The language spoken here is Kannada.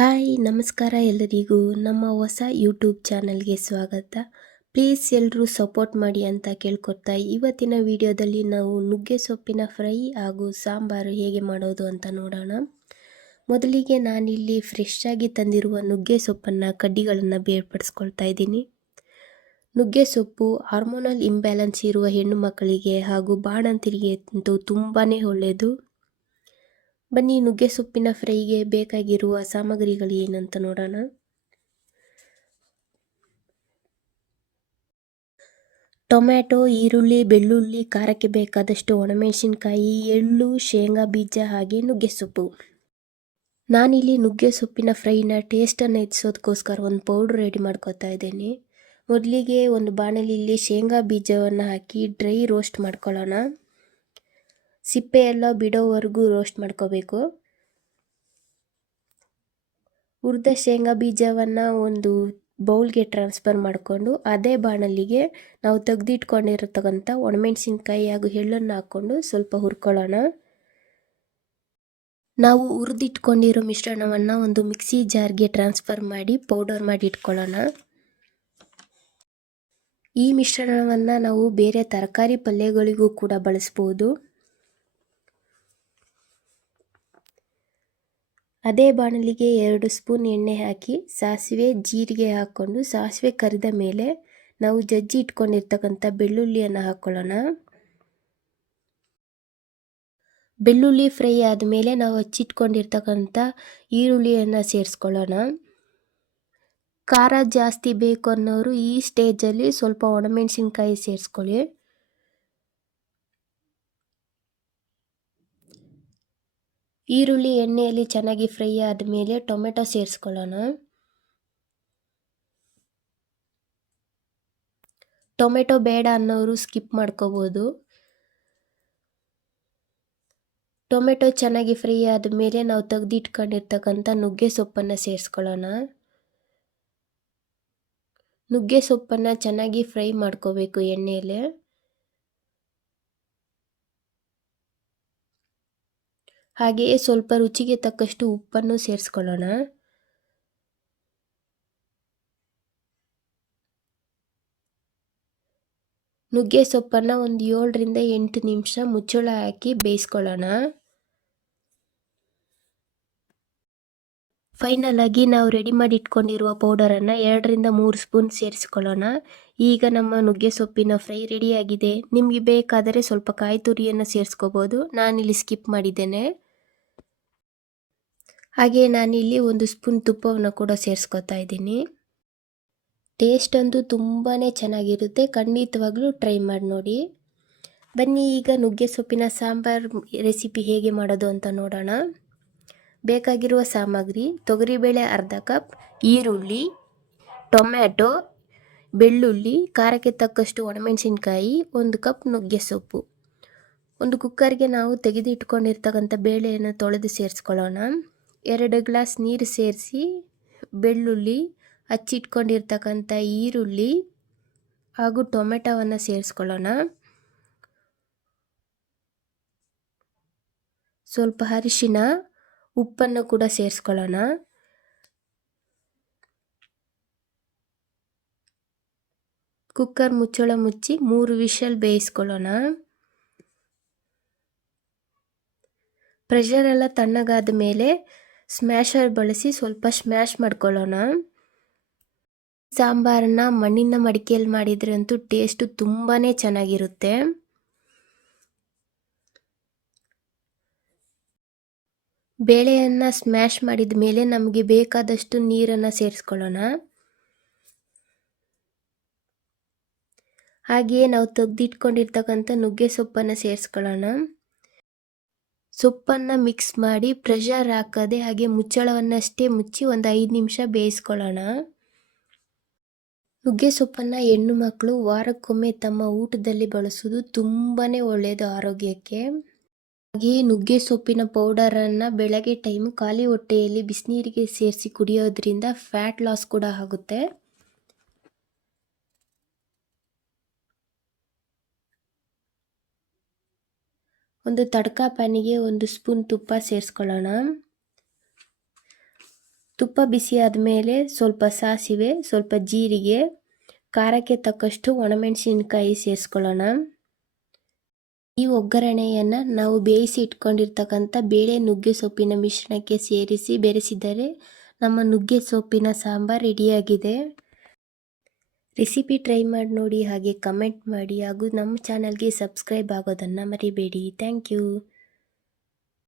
ಹಾಯ್ ನಮಸ್ಕಾರ ಎಲ್ಲರಿಗೂ ನಮ್ಮ ಹೊಸ ಯೂಟ್ಯೂಬ್ ಚಾನಲ್ಗೆ ಸ್ವಾಗತ. ಪ್ಲೀಸ್ ಎಲ್ಲರೂ ಸಪೋರ್ಟ್ ಮಾಡಿ ಅಂತ ಕೇಳ್ಕೊತಾ ಇವತ್ತಿನ ವಿಡಿಯೋದಲ್ಲಿ ನಾವು ನುಗ್ಗೆ ಸೊಪ್ಪಿನ ಫ್ರೈ ಹಾಗೂ ಸಾಂಬಾರು ಹೇಗೆ ಮಾಡೋದು ಅಂತ ನೋಡೋಣ. ಮೊದಲಿಗೆ ನಾನಿಲ್ಲಿ ಫ್ರೆಶ್ ಆಗಿ ತಂದಿರುವ ನುಗ್ಗೆ ಸೊಪ್ಪನ್ನು ಕಡ್ಡಿಗಳನ್ನು ಬೇರ್ಪಡಿಸ್ಕೊಳ್ತಾ ಇದ್ದೀನಿ. ನುಗ್ಗೆ ಸೊಪ್ಪು ಹಾರ್ಮೋನಲ್ ಇಂಬ್ಯಾಲೆನ್ಸ್ ಇರುವ ಹೆಣ್ಣು ಮಕ್ಕಳಿಗೆ ಹಾಗೂ ಬಾಣಂತಿರಿಗೆ ಅಂತೂ ತುಂಬಾ ಒಳ್ಳೆಯದು. ಬನ್ನಿ ನುಗ್ಗೆ ಸೊಪ್ಪಿನ ಫ್ರೈಗೆ ಬೇಕಾಗಿರುವ ಸಾಮಗ್ರಿಗಳು ಏನಂತ ನೋಡೋಣ. ಟೊಮ್ಯಾಟೊ, ಈರುಳ್ಳಿ, ಬೆಳ್ಳುಳ್ಳಿ, ಖಾರಕ್ಕೆ ಬೇಕಾದಷ್ಟು ಒಣಮೆಣಸಿನ್ಕಾಯಿ, ಎಳ್ಳು, ಶೇಂಗಾ ಬೀಜ ಹಾಗೆ ನುಗ್ಗೆ ಸೊಪ್ಪು. ನಾನಿಲ್ಲಿ ನುಗ್ಗೆ ಸೊಪ್ಪಿನ ಫ್ರೈನ ಟೇಸ್ಟನ್ನು ಹೆಚ್ಚಿಸೋದಕ್ಕೋಸ್ಕರ ಒಂದು ಪೌಡ್ರ್ ರೆಡಿ ಮಾಡ್ಕೊತಾ ಇದ್ದೇನೆ. ಮೊದಲಿಗೆ ಒಂದು ಬಾಣಲಿಯಲ್ಲಿ ಶೇಂಗಾ ಬೀಜವನ್ನು ಹಾಕಿ ಡ್ರೈ ರೋಸ್ಟ್ ಮಾಡ್ಕೊಳ್ಳೋಣ. ಸಿಪ್ಪೆ ಎಲ್ಲ ಬಿಡೋವರೆಗೂ ರೋಸ್ಟ್ ಮಾಡ್ಕೋಬೇಕು. ಹುರಿದ ಶೇಂಗಾ ಬೀಜವನ್ನು ಒಂದು ಬೌಲ್ಗೆ ಟ್ರಾನ್ಸ್ಫರ್ ಮಾಡಿಕೊಂಡು ಅದೇ ಬಾಣಲಿಗೆ ನಾವು ತೆಗೆದಿಟ್ಕೊಂಡಿರತಕ್ಕಂಥ ಒಣಮೆಣಸಿನ್ಕಾಯಿ ಹಾಗೂ ಎಳ್ಳನ್ನು ಹಾಕ್ಕೊಂಡು ಸ್ವಲ್ಪ ಹುರ್ಕೊಳ್ಳೋಣ. ನಾವು ಹುರಿದಿಟ್ಕೊಂಡಿರೋ ಮಿಶ್ರಣವನ್ನು ಒಂದು ಮಿಕ್ಸಿ ಜಾರ್ಗೆ ಟ್ರಾನ್ಸ್ಫರ್ ಮಾಡಿ ಪೌಡರ್ ಮಾಡಿ ಇಟ್ಕೊಳ್ಳೋಣ. ಈ ಮಿಶ್ರಣವನ್ನು ನಾವು ಬೇರೆ ತರಕಾರಿ ಪಲ್ಯಗಳಿಗೂ ಕೂಡ ಬಳಸ್ಬೋದು. ಅದೇ ಬಾಣಲಿಗೆ 2 ಸ್ಪೂನ್ ಎಣ್ಣೆ ಹಾಕಿ ಸಾಸಿವೆ ಜೀರಿಗೆ ಹಾಕ್ಕೊಂಡು ಸಾಸಿವೆ ಕರಿದ ಮೇಲೆ ನಾವು ಜಜ್ಜಿ ಇಟ್ಕೊಂಡಿರ್ತಕ್ಕಂಥ ಬೆಳ್ಳುಳ್ಳಿಯನ್ನು ಹಾಕ್ಕೊಳ್ಳೋಣ. ಬೆಳ್ಳುಳ್ಳಿ ಫ್ರೈ ಆದಮೇಲೆ ನಾವು ಹಚ್ಚಿಟ್ಕೊಂಡಿರ್ತಕ್ಕಂಥ ಈರುಳ್ಳಿಯನ್ನು ಸೇರಿಸ್ಕೊಳ್ಳೋಣ. ಖಾರ ಜಾಸ್ತಿ ಬೇಕು ಅನ್ನೋರು ಈ ಸ್ಟೇಜಲ್ಲಿ ಸ್ವಲ್ಪ ಒಣಮೆಣಸಿನ್ಕಾಯಿ ಸೇರಿಸ್ಕೊಳ್ಳಿ. ಈರುಳ್ಳಿ ಎಣ್ಣೆಯಲ್ಲಿ ಚೆನ್ನಾಗಿ ಫ್ರೈ ಆದಮೇಲೆ ಟೊಮೆಟೊ ಸೇರಿಸ್ಕೊಳ್ಳೋಣ. ಟೊಮೆಟೊ ಬೇಡ ಅನ್ನೋರು ಸ್ಕಿಪ್ ಮಾಡ್ಕೋಬೋದು. ಟೊಮೆಟೊ ಚೆನ್ನಾಗಿ ಫ್ರೈ ಆದಮೇಲೆ ನಾವು ತೆಗೆದಿಟ್ಕೊಂಡಿರ್ತಕ್ಕಂಥ ನುಗ್ಗೆ ಸೊಪ್ಪನ್ನು ಸೇರಿಸ್ಕೊಳ್ಳೋಣ. ನುಗ್ಗೆ ಸೊಪ್ಪನ್ನು ಚೆನ್ನಾಗಿ ಫ್ರೈ ಮಾಡ್ಕೋಬೇಕು ಎಣ್ಣೆಯಲ್ಲಿ. ಹಾಗೆಯೇ ಸ್ವಲ್ಪ ರುಚಿಗೆ ತಕ್ಕಷ್ಟು ಉಪ್ಪನ್ನು ಸೇರಿಸ್ಕೊಳ್ಳೋಣ. ನುಗ್ಗೆ ಸೊಪ್ಪನ್ನು ಒಂದು 7 ರಿಂದ 8 ನಿಮಿಷ ಮುಚ್ಚಳ ಹಾಕಿ ಬೇಯಿಸ್ಕೊಳ್ಳೋಣ. ಫೈನಲ್ ಆಗಿ ನಾವು ರೆಡಿ ಮಾಡಿ ಇಟ್ಕೊಂಡಿರುವ ಪೌಡರನ್ನು 2 ರಿಂದ 3 ಸ್ಪೂನ್ ಸೇರಿಸ್ಕೊಳ್ಳೋಣ. ಈಗ ನಮ್ಮ ನುಗ್ಗೆ ಸೊಪ್ಪಿನ ಫ್ರೈ ರೆಡಿಯಾಗಿದೆ. ನಿಮಗೆ ಬೇಕಾದರೆ ಸ್ವಲ್ಪ ಕಾಯಿ ತುರಿಯನ್ನು ಸೇರಿಸ್ಕೋಬೋದು. ನಾನಿಲ್ಲಿ ಸ್ಕಿಪ್ ಮಾಡಿದ್ದೇನೆ. ಹಾಗೆ ನಾನಿಲ್ಲಿ 1 ಸ್ಪೂನ್ ತುಪ್ಪವನ್ನು ಕೂಡ ಸೇರಿಸ್ಕೊತಾ ಇದ್ದೀನಿ. ಟೇಸ್ಟ್ ಅಂತೂ ತುಂಬಾ ಚೆನ್ನಾಗಿರುತ್ತೆ. ಖಂಡಿತವಾಗ್ಲೂ ಟ್ರೈ ಮಾಡಿ ನೋಡಿ. ಬನ್ನಿ ಈಗ ನುಗ್ಗೆ ಸೊಪ್ಪಿನ ಸಾಂಬಾರ್ ರೆಸಿಪಿ ಹೇಗೆ ಮಾಡೋದು ಅಂತ ನೋಡೋಣ. ಬೇಕಾಗಿರುವ ಸಾಮಗ್ರಿ: ತೊಗರಿಬೇಳೆ ಅರ್ಧ ಕಪ್, ಈರುಳ್ಳಿ, ಟೊಮ್ಯಾಟೊ, ಬೆಳ್ಳುಳ್ಳಿ, ಖಾರಕ್ಕೆ ತಕ್ಕಷ್ಟು ಒಣಮೆಣಸಿನ್ಕಾಯಿ, 1 ಕಪ್ ನುಗ್ಗೆ ಸೊಪ್ಪು. ಒಂದು ಕುಕ್ಕರ್ಗೆ ನಾವು ತೆಗೆದಿಟ್ಕೊಂಡಿರ್ತಕ್ಕಂಥ ಬೇಳೆಯನ್ನು ತೊಳೆದು ಸೇರಿಸ್ಕೊಳ್ಳೋಣ. 2 ಗ್ಲಾಸ್ ನೀರು ಸೇರಿಸಿ ಬೆಳ್ಳುಳ್ಳಿ, ಹಚ್ಚಿಟ್ಕೊಂಡಿರ್ತಕ್ಕಂಥ ಈರುಳ್ಳಿ ಹಾಗೂ ಟೊಮೆಟೊವನ್ನು ಸೇರಿಸ್ಕೊಳ್ಳೋಣ. ಸ್ವಲ್ಪ ಅರಿಶಿನ, ಉಪ್ಪನ್ನು ಕೂಡ ಸೇರಿಸ್ಕೊಳ್ಳೋಣ. ಕುಕ್ಕರ್ ಮುಚ್ಚಳ ಮುಚ್ಚಿ 3 ವಿಷಲ್ ಬೇಯಿಸ್ಕೊಳ್ಳೋಣ. ಪ್ರೆಷರ್ ಎಲ್ಲ ತಣ್ಣಗಾದ ಮೇಲೆ ಸ್ಮ್ಯಾಶರ್ ಬಳಸಿ ಸ್ವಲ್ಪ ಸ್ಮ್ಯಾಶ್ ಮಾಡ್ಕೊಳ್ಳೋಣ. ಸಾಂಬಾರನ್ನ ಮಣ್ಣಿನ ಮಡಿಕೆಯಲ್ಲಿ ಮಾಡಿದರೆ ಅಂತೂ ಟೇಸ್ಟು ತುಂಬಾ ಚೆನ್ನಾಗಿರುತ್ತೆ. ಬೇಳೆಯನ್ನು ಸ್ಮ್ಯಾಶ್ ಮಾಡಿದ ಮೇಲೆ ನಮಗೆ ಬೇಕಾದಷ್ಟು ನೀರನ್ನು ಸೇರಿಸ್ಕೊಳ್ಳೋಣ. ಹಾಗೆಯೇ ನಾವು ತೆಗೆದಿಟ್ಕೊಂಡಿರ್ತಕ್ಕಂಥ ನುಗ್ಗೆ ಸೊಪ್ಪನ್ನು ಸೇರಿಸ್ಕೊಳ್ಳೋಣ. ಸೊಪ್ಪನ್ನು ಮಿಕ್ಸ್ ಮಾಡಿ ಪ್ರೆಷರ್ ಹಾಕದೆ ಹಾಗೆ ಮುಚ್ಚಳವನ್ನಷ್ಟೇ ಮುಚ್ಚಿ ಒಂದು 5 ನಿಮಿಷ ಬೇಯಿಸ್ಕೊಳ್ಳೋಣ. ನುಗ್ಗೆ ಸೊಪ್ಪನ್ನು ಹೆಣ್ಣು ಮಕ್ಕಳು ವಾರಕ್ಕೊಮ್ಮೆ ತಮ್ಮ ಊಟದಲ್ಲಿ ಬಳಸೋದು ತುಂಬಾ ಒಳ್ಳೆಯದು ಆರೋಗ್ಯಕ್ಕೆ. ಹಾಗೆಯೇ ನುಗ್ಗೆ ಸೊಪ್ಪಿನ ಪೌಡರನ್ನು ಬೆಳಗ್ಗೆ ಟೈಮ್ ಖಾಲಿ ಹೊಟ್ಟೆಯಲ್ಲಿ ಬಿಸಿನೀರಿಗೆ ಸೇರಿಸಿ ಕುಡಿಯೋದ್ರಿಂದ ಫ್ಯಾಟ್ ಲಾಸ್ ಕೂಡ ಆಗುತ್ತೆ. ಒಂದು ತಡ್ಕ ಪ್ಯಾನಿಗೆ 1 ಸ್ಪೂನ್ ತುಪ್ಪ ಸೇರಿಸ್ಕೊಳ್ಳೋಣ. ತುಪ್ಪ ಬಿಸಿ ಆದಮೇಲೆ ಸ್ವಲ್ಪ ಸಾಸಿವೆ, ಸ್ವಲ್ಪ ಜೀರಿಗೆ, ಖಾರಕ್ಕೆ ತಕ್ಕಷ್ಟು ಒಣಮೆಣಸಿನ್ಕಾಯಿ ಸೇರಿಸ್ಕೊಳ್ಳೋಣ. ಈ ಒಗ್ಗರಣೆಯನ್ನು ನಾವು ಬೇಯಿಸಿ ಇಟ್ಕೊಂಡಿರ್ತಕ್ಕಂಥ ಬೇಳೆ ನುಗ್ಗೆ ಸೊಪ್ಪಿನ ಮಿಶ್ರಣಕ್ಕೆ ಸೇರಿಸಿ ಬೆರೆಸಿದರೆ ನಮ್ಮ ನುಗ್ಗೆ ಸೊಪ್ಪಿನ ಸಾಂಬಾರ್ ರೆಡಿಯಾಗಿದೆ. ರೆಸಿಪಿ ಟ್ರೈ ಮಾಡಿ ನೋಡಿ, ಹಾಗೆ ಕಮೆಂಟ್ ಮಾಡಿ ಹಾಗೂ ನಮ್ಮ ಚಾನಲ್ಗೆ ಸಬ್ಸ್ಕ್ರೈಬ್ ಆಗೋದನ್ನು ಮರಿಬೇಡಿ. Thank you.